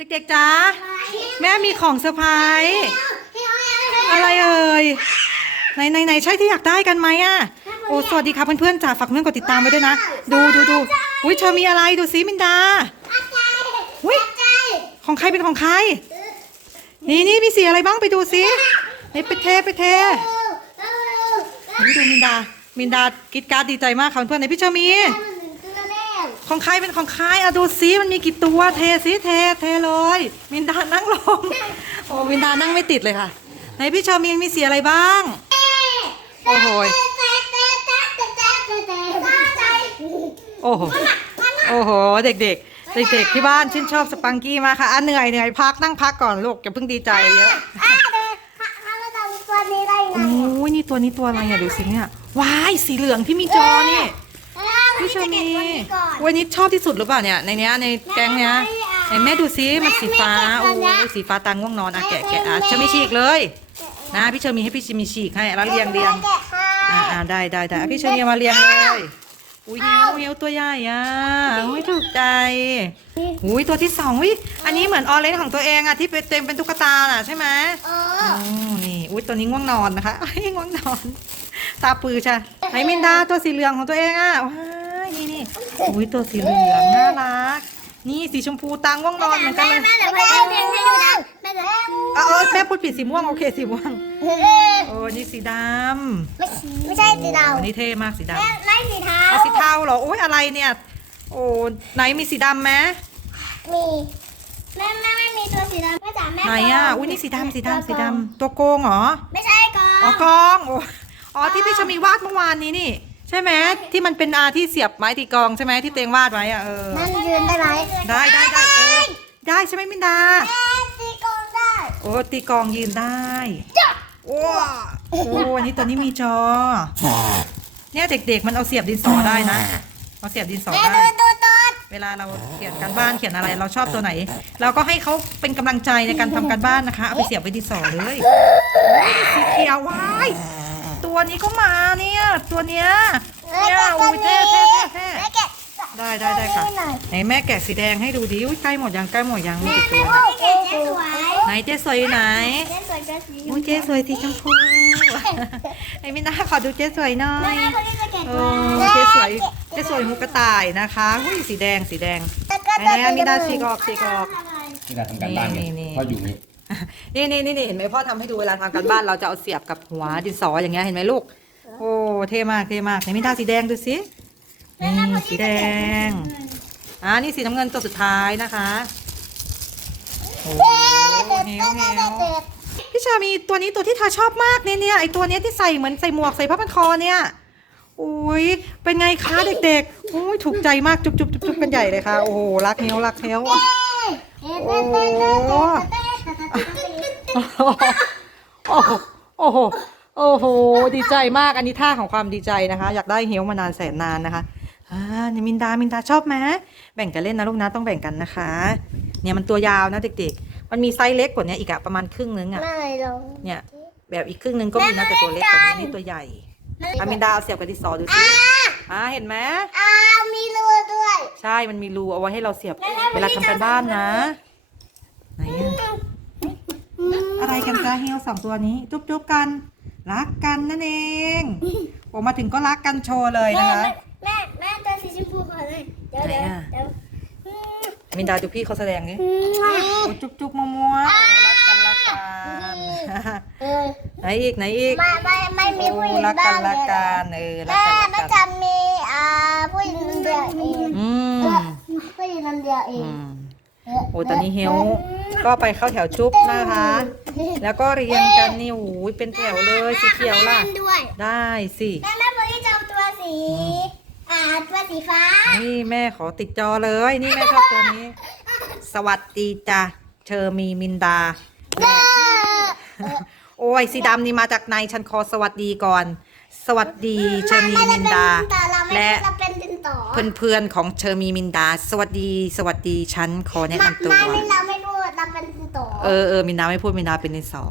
เด็กๆจ้าแม่มีของเซอร์ไพรส์อะไรเอ่ยไหนไหนไหนใช่ที่อยากได้กันไหมอะโอ้สวัสดีครับเพื่อนๆจ้าฝากเพื่อนกดติดตามไว้ด้วยนะ ดูดูดูอุ้ยเธอมีอะไรดูซิมินดาอุ้ยของใครเป็นของใคร นี่นี่มีสีอะไรบ้างไปดูซิไหนไปเทไปเทนี่ดูมินดามินดากรีดกรารดดีใจมากค่ะเพื่อนๆไหนพี่เชอมี ของใครเป็นของใครอะดูซิมันมีกี่ตัวเทซิเทเทเลยมินดานั่งลงโอ้มินดานั่งไม่ติดเลยค่ะไหนพี่เชอมีมีสีอะไรบ้างโอ้โหยโอ้โหโอ้โห เด็กๆ เด็กๆ ที่บ้านชื่นชอบสปังกี้มากค่ะอะเหนื่อยเหนื่อยพักนั่งพักก่อนลูกอย่าเพิ่งดีใจเยอะโอ้ยนี่ตัวนี้ตัวอะไรอะดูสิเนี่ยว้ายสีเหลืองที่มีจอนี่ พี่เชอมีวันนี้ชอบที่สุดหรือเปล่าเนี่ยในเนี้ยในแก๊งเนี้ยไหนแม่ดูซิมันสีฟ้าโอ้ยสีฟ้าตาง่วงนอนอะแกะแกะอะเชอมีฉีกเลยนะพี่เชอมีให้พี่เชอมีฉีกให้แล้วเรียงเรียงอ่าอ่าได้ได้ได้อะพี่เชอมีเอามาเรียงเลยอุ้ยเฮียวเฮียวตัวใหญ่อะอุ้ยถูกใจอุ้ยตัวที่สองอุ้ยอันนี้เหมือนออเรนจ์ของตัวเองอะที่เป็นเต็มเป็นตุ๊กตาน่ะใช่ไหมอ๋อนี่อุ้ยตัวนี้ง่วงนอนนะคะเอ้ยง่วงนอนตาปือใช่ไหนมินดาตัวสีเหลืองของตัวเองอะว้าย นี่นี่อุ้ยตัวสีเหลืองน่ารัก นี่สีชมพูตาง่วงนอนเหมือนกันเลยแม่เดี๋ยวพ่อเพียงให้ดูนะแม่เดี๋ยวเออเออแม่พูดผิดสีม่วงโอเคสีม่วงโอ้นี่สีดไม่ไม่ใช่สีำดาวอันนี้เท่มากสีดำแม่ไม่สีเทาอะสีเทาเหรอโอ้ยอะไรเนี่ย โอ้ไหนมีสีดำไหมมีแม่แม่ไม่มีตัวสีดำแม่จ๋าแม่ไหนอะอุ้ยนี่สีดำสีดำสีดำตัวโกงเหรอไม่ใช่กออ๋องกองโอ้อ๋อที่พี่ชมีวาดเมื่อวานนี้นี่ ใช่ไหมที่มันเป็นอาที่เสียบไม้ตีกลองใช่ไหมที่เตงวาดไว้อะเออ นั่นยืนได้ไหมได้ได้ได้เออได้ใช่ไหมมินดา แม่ตีกองได้โอ้ตีกลองยืนได้โอ้โอ้อันนี้ตัวนี้มีจอ เนี่ยเด็กๆมันเอาเสียบดินสอได้นะ เอาเสียบดินสอแม่ได้ ดูดูดูเวลาเราเขียนการบ้านเขียนอะไรเราชอบตัวไหน เราก็ให้เขาเป็นกำลังใจในการทำการบ้านนะคะเอาไปเสียบไว้ดินสอเลยสีเขียวว้าย ตัวนี้ก็มาเนี่ย ตัวเนี้ยเนี่ยอุ้ยเท่เท่เท่เท่แม่แกะได้ได้ได้ค่ะหน่อยไหนแม่แกะสีแดงให้ดูดิอุ้ยใกล้หมดยังใกล้หมดยังมีกี่ตัวโอ้โหเจ๊สวยไหนเจ๊สวยอยู่ไหนเจ๊สวยเจ๊สีอุ้ยเจ๊สวยสีชมพูไอ้มิน่าขอดูเจ๊สวยหน่อแม่ยแม่คนนี้จะแกะเอตัวอเจ๊สวยเจ๊สวยหูกระต่ายนะคะอุ้ยสีแดงสีแดงไหนไหนอะมิดาฉีกออกฉีกออกนี่การทำการบ้านไงนี่นี่พ่ออยู่นี่ นี่นี่นี่นี่เห็นไหมพ่อทำให้ดูเวลาทำการบ้านเราจะเอาเสียบกับหัวดินสออย่างเงี้ยเห็นไหมลูก โอ้เท่มากเท่มากไหนมิดาสีแดงดูสินี่สีแดงอ่านี่สีน้ำเงินตัวสุดท้ายนะคะโอ้เฮวเฮวพี่ชามีตัวนี้ตัวที่ทาชอบมากเนี่ยเนี่ยไอตัวเนี้ยที่ใส่เหมือนใส่หมวกใส่ผ้าพันคอเนี่ยโอ้ยเป็นไงคะเด็กๆโอ้ยถูกใจมากจุ๊บจุ๊บจุ๊บจุ๊บกันใหญ่เลยค่ะโอ้โหรักเฮวรักเฮวโอ้ โหโอ้โหโอ้โหโอ้โห ดีใจมากอันนี้ท่าของความดีใจนะคะ อยากได้เฮลมานานแสนนานนะคะอ่าเนี่ยมินดามินดาชอบไหมแบ่งกันเล่นนะลูกนะต้องแบ่งกันนะคะ เนี่ยมันตัวยาวนะเด็กๆ มันมีไซส์เล็กกว่านี้อีกอะประมาณครึ่งนึงอะไม่ลงเนี่ย แบบอีกครึ่งนึงก็มีนะแต่ตัวเล็กกว่านี้นี่ตัวใหญ่อามินดาเอาเสียบกับดินสอดูสิอ่าเห็นไหมอ้าวมีรูด้วย ใช่มันมีรูเอาไว้ให้เราเสียบ เวลาทำการบ้านนะไหนอะ อะไรกันจ้าเฮลสองตัวนี้ จุ๊บจุ๊บกัน รักกันนั่นเองโอ้มาถึงก็รักกันโชว์เลยนะคะแม่แม่ตัวสีชมพูก่อนเลยเดี๋ยวไหนเดี๋ยวอะเดี๋ยวมินดาดูพี่เขาแสดงนี่โอ้จุ๊บจุ๊บมัวมัวๆรักกันรักกันเออไหนอีกไหนอีกไม่ไม่ไม่มีผู้หญิงรักบ้ากันงรักเลยกันเออรักแม่กันรัไม่กกันจะมีอ่าผู้หญิงคนเดียวเองอืมผู้หญิงคนเดียวเออืงม โอ้ตอนนี้เฮลก็ไปเข้าแถวชุบนะคะ แล้วก็เรียงกันนี่โอ้ยเป็นแถวเลยสีเขียวล่ะแม่ด้วยได้สิแม่แม่คนที่จะเอาตัวสี อ่าตัวสีฟ้า นี่แม่ขอติดจอเลย นี่แม่ชอบตัวนี้ สวัสดีจ้ะเชอมีมินดา โอ้ยสีดำนี่มาจากในฉันขอสวัสดีก่อน สวัสดีเชอมีมินดา และ เราเป็นดินต่อเพื่อนๆของเชอมีมินดา สวัสดี สวัสดีฉันขอแนะนำตัว ไม่ไม่เราไม่พูดเราเป็นดินต่อเออเออมินดาไม่พูดมินดาเป็นในสอ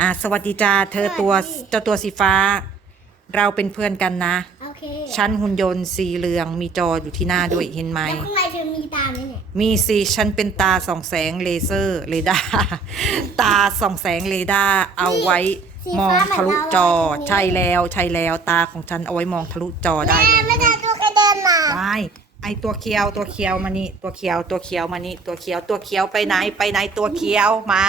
อะสวัสดีจ้าเธอตัวสวัสดีเจ้าตัวสีฟ้า เราเป็นเพื่อนกันนะ โอเคชั้นหุ่นยนต์สีเหลืองมีจออยู่ที่หน้าด้วยเห็นไหม แล้วข้างในเป็นจะมีตาไหมเนี่ยมีสิฉันเป็นตาส่องแสงเลเซอร์เรดาร์ ตาส่องแสงเรดาร์เอาไว้มองทะลุจอ ใช่แล้วใช่แล้วตาของฉันเอาไว้มองทะลุจอได้เลยไม่ได้ตัวกระเด็นมา ได้ไอตัวเคียวตัวเคียวมานี่ตัวเคียวตัวเคียวมานี่ตัวเคียวตัวเคียวไปไหนไปไหนตัวเคียวมา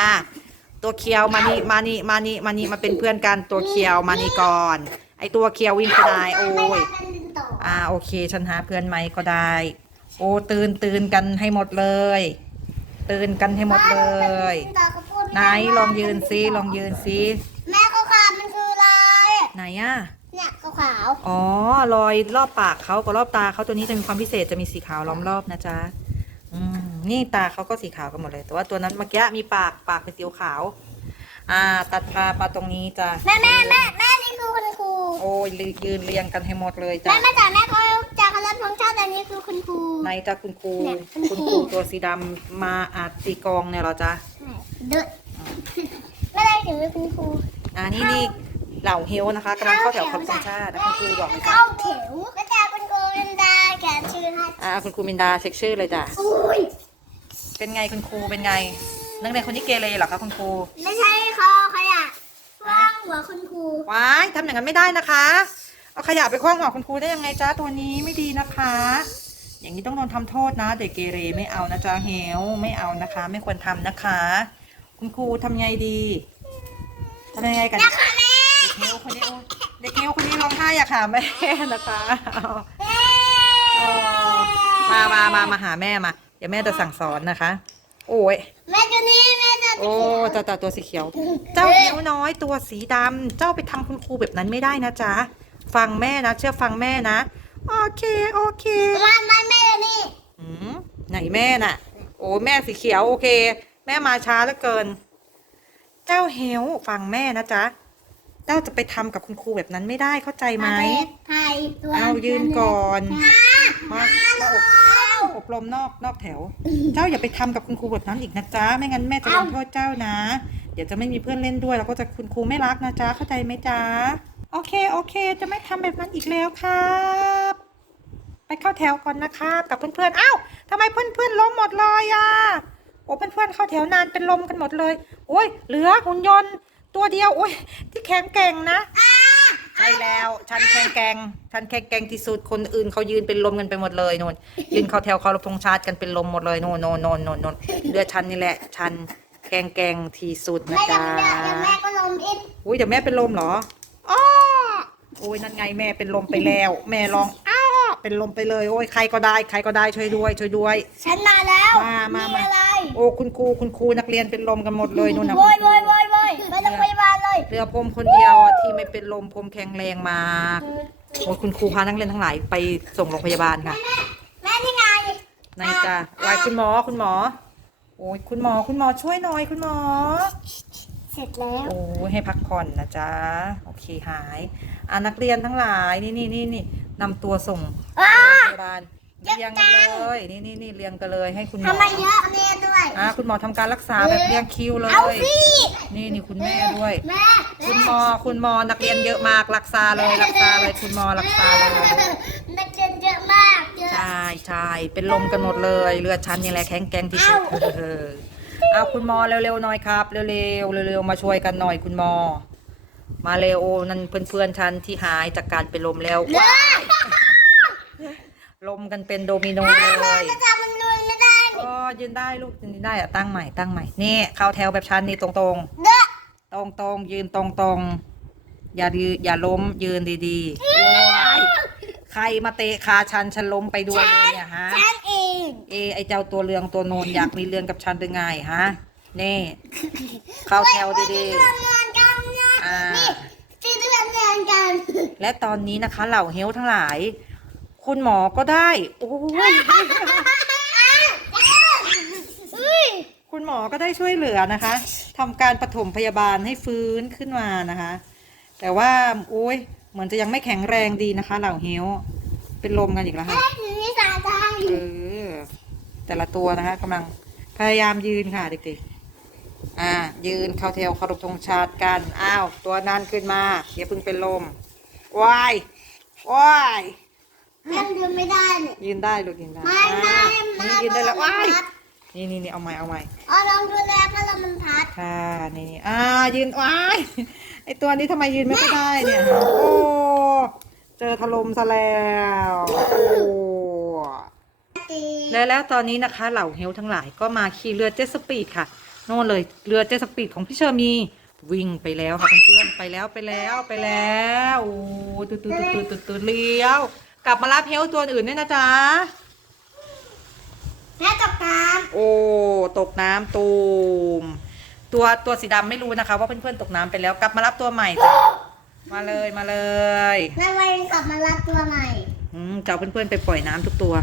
ตัวเคียวมานี่มานี่มานี่มานี่มาเป็นเพื่อนกันตัวเคียวมานี่ก่อน ไอตัวเคียววิ่งไปไหนโอ้ยอ่าโอเคฉันหาเพื่อนไหมก็ได้ โอ้ตื่นตื่นกันให้หมดเลย ตื่นกันให้หมดเลยไหนลองยืนซิลองยืนซิแม่ขาวๆมันคืออะไรไหนอะ เนี่ยขาวอ๋อรอยรอบปากเขากับรอบตาเขาตัวนี้จะมีความพิเศษจะมีสีขาวล้อมรอบนะจ๊ะอืมนี่ตาเขาก็สีขาวกันหมดเลย แต่ว่าตัวนั้นเมื่อกี้มีปากปากเป็นสีขาว อ่า ตัดพามาตรงนี้จ้ะๆแม่แม่แม่แม่นี่คือคุณครูโอ้ยยืนเรียงกันให้หมดเลยจ้ะแม่แม่จ๋าแม่เขาจะเคารพธงชาติอันนี้คือคุณครู ในจ้ะคุณครูเนี่ย คุคุณณคครูรูตัวสีดำมาอาจตีกลองเนี่ยเหรอจ๊ะเด้อไม่ได้ถึงเป็นคุณครู อ่านี่นี่ เหล่าเฮลนะคะกำลังเข้าแถวเคารพธงชาตินะคุณครูบอกเลยจ้ะเข้าแถวแม่จ๋าคุณครูเป็นดาแกนชื่อให้อ่าคุณครูมินดาเช็คชื่อเลยจ้ะอุ้ยเป็นไงคุณครูเป็นไง นักเรียนคนนี้เกเรเหรอคะคุณครู ไม่ใช่คอขยะว่างหัวคุณครูว้ายทำอย่างนั้นไม่ได้นะคะ เอาขยะไปคว้างหัวคุณครูได้ยังไงจ้าตัวนี้ไม่ดีนะคะ อย่างนี้ต้องโดนทำโทษนะ เด็กเกเรไม่เอานะจ๊ะเฮลไม่เอานะคะ ไม่ควรทำนะคะ คุณครูทำไงดีทำยังไงกันนะคะแม่เด็กเฮล คนนี้โอ๊ยเด็กเฮลคนนี้ร้องไห้อะค่ะแม่นะคะเอาเอามามามามาหาแม่มาเดี๋ยวแม่จะสั่งสอนนะคะ โอ้ยแม่ตัวนี้แม่ตัวโอ้นี้ตาตาตัวสีเขียว เจ้าเหนียวน้อยตัวสีดำเจ้าไปทำคุณครูแบบนั้นไม่ได้นะจ๊ะฟังแม่นะเชื่อฟังแม่นะ โอเคโอเคมามาแม่นี่อืมไหนแม่น่ะ โอ้แม่สีเขียวโอเค แม่มาช้าเหลือเกิน เจ้าเฮลฟังแม่นะจ๊ะ เจ้าจะไปทำกับคุณครูแบบนั้นไม่ได้เข้าใจไหมไทยตัวเอายืนก่อนอะมามาอบอบรมนอกนอกแถว เจ้าอย่าไปทำกับคุณครูแบบนั้นอีกนะจ๊ะไม่งั้นแม่จะลงโทษเจ้านะ เดี๋ยวจะไม่มีเพื่อนเล่นด้วย แล้วก็จะคุณครูไม่รักนะจ๊ะเข้าใจไหมจ๊ะโอเคโอเค จะไม่ทำแบบนั้นอีกแล้วครับ ไปเข้าแถวก่อนนะครับกับเพื่อนๆอ้าวทำไมเพื่อนๆล้มหมดเลยอะโอ้เพื่อนๆเข้าแถวนานเป็นลมกันหมดเลย โอ้ยเหลือหุ่นยนต์ ตัวเดียวโอ้ยที่แข็งแกร่งนะใช่แล้วฉันแข็งแกร่งฉันแข็งแกร่งที่สุดคนอื่นเขายืนเป็นลมกันไปหมดเลยนู่นยืนเข้าแถวเคารพธงชาติกันเป็นลมหมดเลยโน่นโน่นโน่นโน่นโน่นเรือฉันนี่แหละฉันแข็งแกร่งที่สุดนะแม่จ๊ะดำเดี๋ยวแม่ก็ลมอีกอุ้ยเดี๋ยวแม่เป็นลมเหรออ้อโอ้ยนั่นไงแม่เป็นลมไปแล้ว แม่ร้องอ้าวเป็นลมไปเลยโอ้ยใครก็ได้ใครก็ได้ช่วยด้วย ช่วยด้วย ฉันมาแล้วมามามาอะไรโอ้คุณครูคุณครูนักเรียนเป็นลมกันหมดเลยนู่นนะโวยโวยโวย เลยเรือพรมคนเดียวอะที่ไม่เป็นลมพรมแข็งแรงมากโอ้ยคุณครูพานักเรียนทั้งหลายไปส่งโรงพยาบาลค่ะแม่ที่ไงนายจ้ะวายคุณหมอคุณหมอ โอ้ยคุณหมอคุณหมอช่วยหน่อยคุณหมอ เสร็จแล้วโอ้ยให้พักผ่อนนะจ๊ะโอเคหายอ่านักเรียนทั้งหลายนี่นี่นี่นี่นำตัวส่งอ้าโรงพยาบาลเรียงกันเลยนี่นี่นี่เรียงกันเลยให้คุณหมอทำไมเยอะเนี่ยด้ วยอ่าคุณหมอทำการรักษาแบบเรียงคิวเลเอายสินี่นี่คุณแม่ด้วย แม่คุณหมอคุณหมอนักเรียนเยอะมากรักษาเลยรักษาเลยคุณหมอรักษาเลยนักเรียนเยอะมากเยอะ ใช่ใช่เป็นลมกันหมดเลยเลือดชั้นนี่แหละแข็งแกร่งที่สุดเอ้าเออเอาคุณหมอเร็วๆหน่อยครับเร็วๆเร็วๆมาช่วยกันหน่อยคุณหมอ มาเร็วนั่นเพื่อนๆฉันที่หายจากการเป็นลมแล้วว้ายลมกันเป็นโดมิโนเลยจะทำมันลุ ยไม่ได้ก็ยืนได้ลูกยืนได้อะตั้งใหม่ตั้งใหม่นี่เข้าแถวแบบชันนี่ตรงๆเด้อตรงตรงๆยืนตรงตรงๆอย่ายือย่าล้มยืนดีๆโอ้ยใครมาเตะขาฉันฉันล้มไปด้วยเลยเนี่ยฮะฉันเองเอไอเจ้าตัวเรืองตัวโนนอยากมีเรื่องกับฉันหรือไงฮะนี่เข้าแถวดีเรื่องงานกันนะๆอ่าที่เรื่องงานกันและตอนนี้นะคะเหล่าเฮลทั้งหลาย คุณหมอก็ได้ โอ้ยอุ้ย คุณหมอก็ได้ช่วยเหลือนะคะทำการปฐมพยาบาลให้ฟื้นขึ้นมานะคะ แต่ว่าโอ้ยเหมือนจะยังไม่แข็งแรงดีนะคะ เหล่าเฮลเป็นลมกันอีกแล้วค่ะแม่ถึงนิสาใจเออแต่ละตัวนะคะกำลังพยายามยืนค่ะเด็กๆ อ่า ยืนเข้าแถวเคารพธงชาติกัน อ้าว ตัวนั้นขึ้นมาอย่าเพิ่งเป็นลมว้ายว้ายแม่ยืนไม่ได้เนี่ยยืนได้ลูกยืนได้ไม่อ่าไม่นี่ไม่ยืนได้แล้วเพราะว้ายมั นพัดนี่นี่นี่เอาใหม่เอาใหม่อ๋อลองดูแลก็แล้วมันพัดค่ะนี่นี่อ่ายืนว้ายไอตัวนี้ทำไมยืนไม่ค่อยได้เนี่ยฮะโอ้เจอถล่มซะแล้วโอ้ตีและแล้วตอนนี้นะคะ เหล่าเฮลทั้งหลายก็มาขี่เรือเจ็ตสปีดค่ะโน่นเลยเรือเจ็ตสปีดของพี่เชอร์มีวิ่งไปแล้วค่ะเพื่อนๆไปแล้วไปแล้วไปแล้วโอ้ตื่นตื่นตื่นตื่นตื่นเลี้ยว กลับมารับเฮลตัวอื่นด้วยนะจ๊ะ แม่ตกน้โอ้ตกน้ำตูม ตัวตัวสีดำไม่รู้นะคะ ว่าเพื่อนๆตกน้ำไปแล้วกลับมารับตัวใหม่จ้ะมาเลยมาเลยำแม่วันกลับมารับตัวใหม่ อืมจะเอาเพื่อนๆไปปล่อยน้ำทุกตัว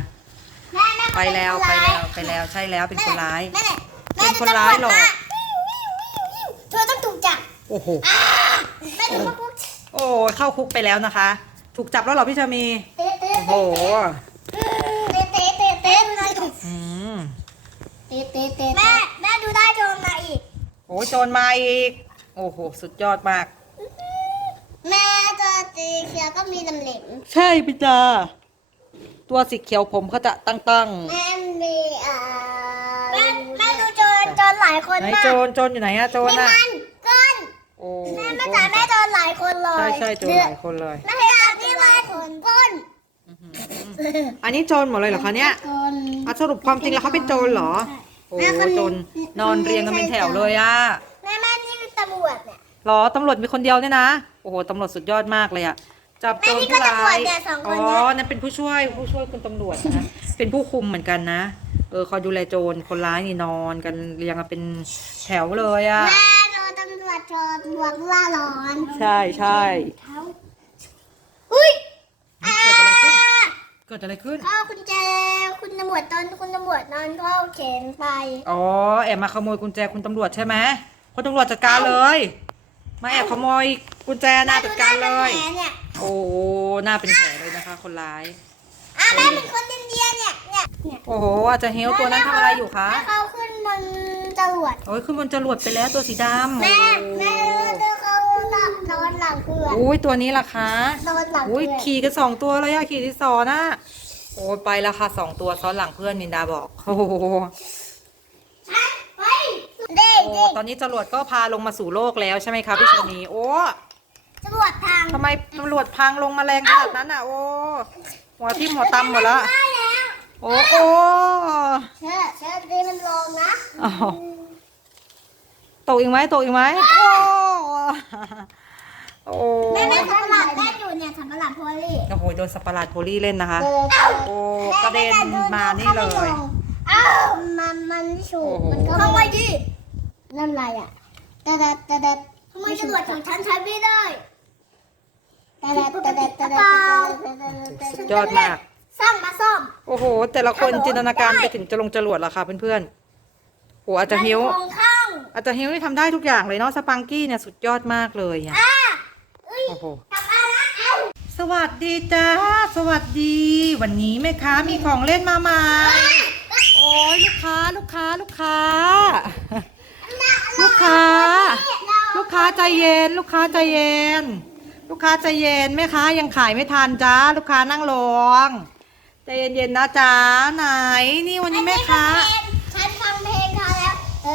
แม่แม่ไปแล้วไปแล้วไปแล้วใช่แล้วเป็นคนร้าย แม่เป็นคนร้ายหรอกเธอต้องถูกจับโอ้โหแม่ดูมาปุ๊บโอ้เข้าคุกไปแล้วนะคะ ถูกจับแล้วเหรอพี่ชามีเตะเตะโอ้โห เตะเตะเตะเตะเลย อืม เตะเตะเตะแม่แม่ดูได้โจรมาอีก โอ้ยโจรมาอีก โอ้โห สุดยอดมาก แม่ตัวสีเขียวก็มีลำเหล็มใช่พี่จาตัวสีเขียวผมเขาจะตั้งตั้งแม่มีอ่าแม่แม่ดูโจรโจรหลายคนไหนมากโจรโจรอยู่ไหนอะโจรนี่อะมันก้นโอ้แม่แม่จ๋าแม่โจรหลายคนเลยใช่ใช่โจรหลายคนเลย แม่จ๋านี่มันคนก้นอันนี้โจรหมดเลยเหรอคะเนี่ย โจร อะสรุปความจริงแล้วเขาเป็นโจรเหรอ โอ้โจรนอนเรียงกันเป็นแถวเลยอะแม่แม่นี่คือตำรวจเนี่ยหรอตำรวจมีคนเดียวเนี่ยนะ โอ้โหตำรวจสุดยอดมากเลยอะจับโจรแม่นี่ก็ผู้ร้าตำรวจยเนี่ยสองคนอ๋เนี่ยอนั่นเป็นผู้ช่วยผู้ช่วยคุณตำรวจนะ เป็นผู้คุมเหมือนกันนะเออคอยดูแลโจรคนร้ายนี่นอนกันเรียงกันเป็นแถวเลยอะแม่โดนตำรวจโจรบวกล่าร้อนใช่ใช่เขาอุ้ย เกิดอะไรขึ้นเข้าคุณแจคุณตำรวจตอนคุณตำรวจนอนเข้าเข็นไป อ๋อ แอบมาขโมยกุญแจคุณตำรวจใช่ไหมคุณตำรวจจัดการเลย มาแอบขโมยกุญแจหน้าจัดการเลย แม่เนี่ยโอ้หน้าเป็นแผลเลยนะคะ คนร้าย อะแม่เป็นคนอินเดียเนี่ยเนี่ยเนี่ยโอ้โหอาจจะเฮลตัวนั้นทำอะไรอยู่คะ แม่เขาขึ้นบนจรวดโอ้ยขึ้นบนจรวดไปแล้วตัวสีดำแม่แม่เดินเขาหลับ นอนหลังเพื่อนอุ้ยตัวนี้ล่ะคะนอนหลังอุ้ยเพื่อนขี่กันสองตัวเลยอะขี่ที่สองนะโอ้ยไปแล้วค่ะสองตัวซ้อนหลังเพื่อนมินดาบอกโอ้โหไปเด็กโอ้เด็กตอนนี้จรวดก็พาลงมาสู่โลกแล้วใช่ไหมคะพี่ชนีโอ้จรวดทางทำไมตำรวจพังลงมาแรงขนาดนั้นอะโอ้หัวทิ่มหัวตำหมดแล้วได้แล้วโอ้โอ้เชื่อเชื่อดีมันลงนะ อ้าวตกอีกไหมตกอีกไหมโอ้ โอ้แม่แม่สับปะหลาดแม่อยู่เนี่ยสับปะหลาดโพลีโอ้โหโดนสัตว์ประหลาดโพลี่เล่นนะคะเออโอ้กระเด็นมานี่เลย อ้าวมันมันชูโอ้โหมันเข้าไปดินั่นอะไรอะตะดัดตะดัดทำไมตำรวจของฉันใช้ไม่ได้ตะดัดตะดัดตะดัดตะดัดสุดยอดมากซ่อมมาซ่อม โอ้โห แต่ละคนจินตนาการไปถึงจะลงจรวดแล้วค่ะเพื่อนๆโอ้อาจจะฮิวมันคงเข้าอาจจะฮิวนี่ทำได้ทุกอย่างเลยเนาะสปังกี้เนี่ยสุดยอดมากเลยอะอะเอ้ย โอ้โหกลับมาละเอ้าสวัสดีจ้า สวัสดี วันนี้แม่ค้ามีของเล่นมาใหม่โอ้ยลูกค้าลูกค้าลูกค้า ลูกค้า ลูกค้าใจเย็น ลูกค้าใจเย็น ลูกค้าใจเย็นแม่ค้ายังขายไม่ทันจ้า ลูกค้านั่งลงใจเย็นๆนะจ้าไหน นี่วันนี้แม่ค้าฉันฟังเพลงเขาแล้ว เอ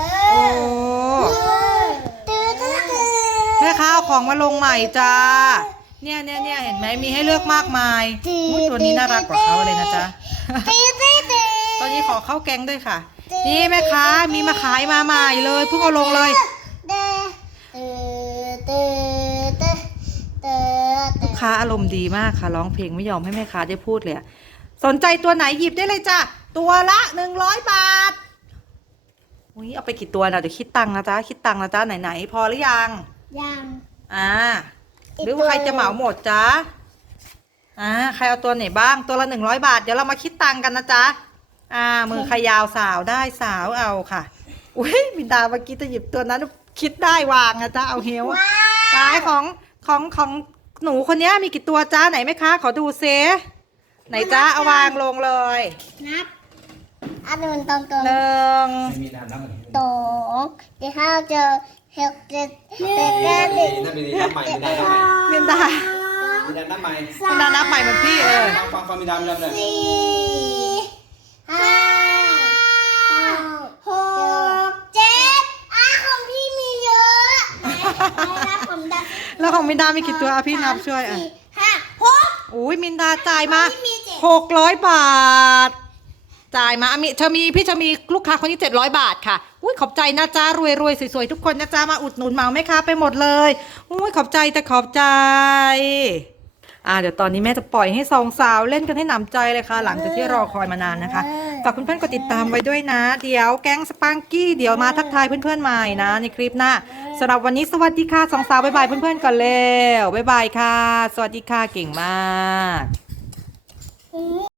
โอ้อตื้อตื้อตื้อ แม่ค้าเอา ของมาลงใหม่จ้า เนี่ยเนี่ยเนี่ยเห็นไหมมีให้เลือกมากมายอุ๊ยตัวนี้น่ารักกว่าเขาเลยนะจ๊ะตื้อตื้อตื้อตอนนี้ขอเข้าแก๊งด้วยค่ะ นี่แม่ค้ามีมาขายมาใหม่เลยเพิ่งเอาลงเลยตื้อตื้อตื้อตื้อลูกค้าอารมณ์ดีมากค่ะร้องเพลงไม่ยอมให้แม่ค้าได้พูดเลยอะสนใจตัวไหนหยิบได้เลยจ้ะตัวละหนึ่งร้อยบาทอุ้ยเอาไปกี่ตัวนะเดี๋ยวคิดตังค์นะจ๊ะคิดตังค์นะจ๊ะไหนๆพอหรือยังยัง อ่า หรือว่าใครจะเหมาหมดจ๊ะอ่าใครเอาตัวไหนบ้างตัวละหนึ่งร้อยบาท เดี๋ยวเรามาคิดตังค์กันนะจ๊ะอ่า มือใครยาวสาวได้สาวเอาค่ะอุ้ยมินดาเมื่อกี้จะหยิบตัวนั้นคิดได้วางนะจ๊ะเอาเฮลว้าตายของของของหนูคนนี้มีกี่ตัวจ้าไหนไหมคะ ขอดูเซไหนจ้าเอาวางลงเลยนับอันนู้นตรงตรงหนึ่งไม่มีน้ำน้ำเหมือนสองที่ห้าเจอ หกเจ็ดแปดเก้าสิบ นั่นเป็นน้ำใหม่ไม่ได้น้ำใหม่มินดามีดานับใหม่มินดานับใหม่เหมือนพี่เออ ฟังฟังฟังมีดามีดาเลยสี่ห้าหกเจ็ดอะของพี่มีเยอะไหนนับผมดับแล้วของมินดามีกี่ตัวอะพี่นับช่วยอะ สี่ห้าหกอุ้ยมินดาจ่ายมาพี่มีเจ็ด หกร้อยบาท จ่ายมาอะมีเธอมีพี่จะมีลูกค้าคนที่เจ็ดร้อยบาทค่ะ อุ้ยขอบใจนะจ๊ะรวยรวยสวยๆทุกคนนะจ๊ะมาอุดหนุนเหมาไหมคะไปหมดเลย อุ้ยขอบใจแต่ขอบใจ อ่าเดี๋ยวตอนนี้แม่จะปล่อยให้สองสาวเล่นกันให้หนำใจเลยค่ะ หลังจากที่รอคอยมานานนะคะ ฝากเพื่อนๆกดติดตามไว้ด้วยนะ เดี๋ยวแก๊งสปังกี้เดี๋ยวมาทักทายเพื่อนๆใหม่นะ ในคลิปหน้าสำหรับวันนี้สวัสดีค่ะสองสาวบ๊ายบายเพื่อนๆก่อนเร็วบ๊ายบายค่ะ สวัสดีค่ะเก่งมาก